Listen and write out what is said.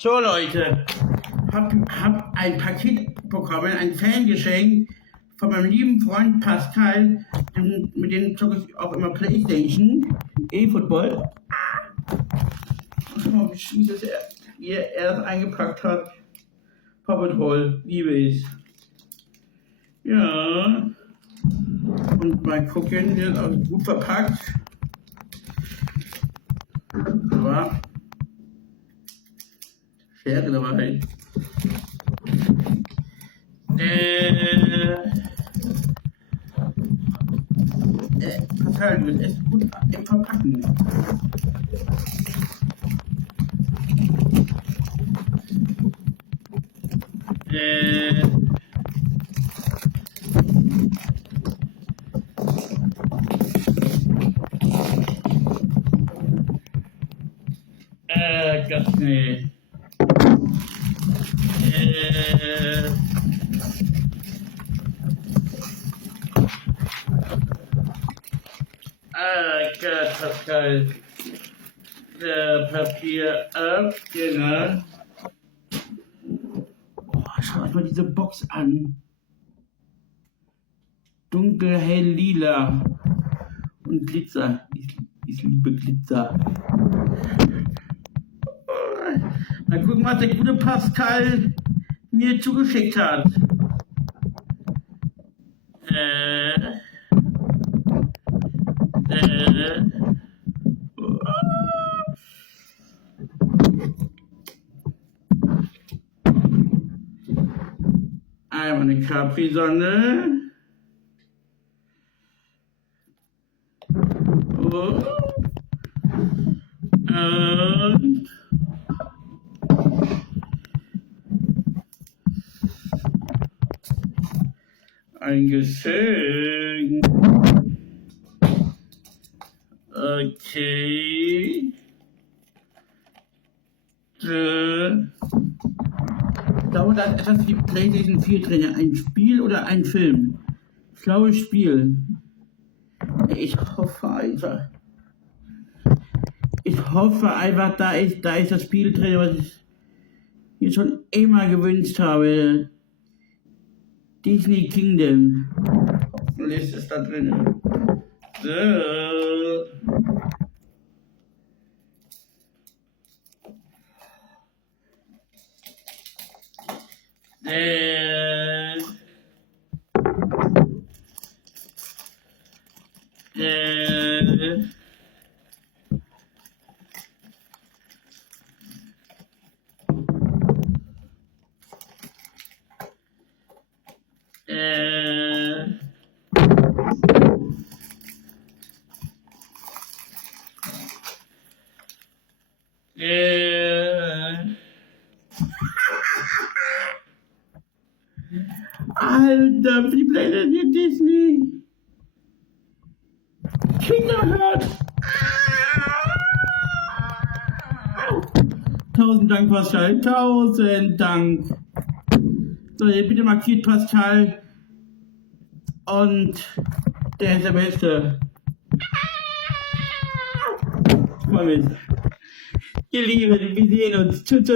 So Leute, hab ein Paket bekommen, ein Fangeschenk von meinem lieben Freund Pascal, mit dem zocke ich auch immer Playstation, E-Football. Schau mal, wie süß das er das eingepackt hat. Paw Patrol, liebe ich. Ja. Und mal gucken, der ist auch gut verpackt. Aber Schere dabei. Pascal, du bist echt gut im Verpacken. Gott, nee. Gott, Pascal. Papier ab, genau. Oh, schau euch mal diese Box an. Dunkel, hell, lila. Und Glitzer. Ich liebe Glitzer. Mal gucken, was der gute Pascal mir zugeschickt hat. Einmal eine Capri-Sonne. Und ein Geschenk. Okay. Ich glaube, da ist etwas wie PlayStation 4 drin. Ein Spiel oder ein Film? Schlaues Spiel. Ich hoffe einfach, da ist das Spiel drin, was ich mir schon immer gewünscht habe. Disney Kingdom. Hoffentlich ist es da drin. So. Alter, wie blendet ihr Disney? Kinder hört! 1000 Dank, Pascal, 1000 Dank. So, bitte markiert Pascal. Und der ist der Beste. Ich freue mich. Ihr Lieben, wir sehen uns. Tschüss.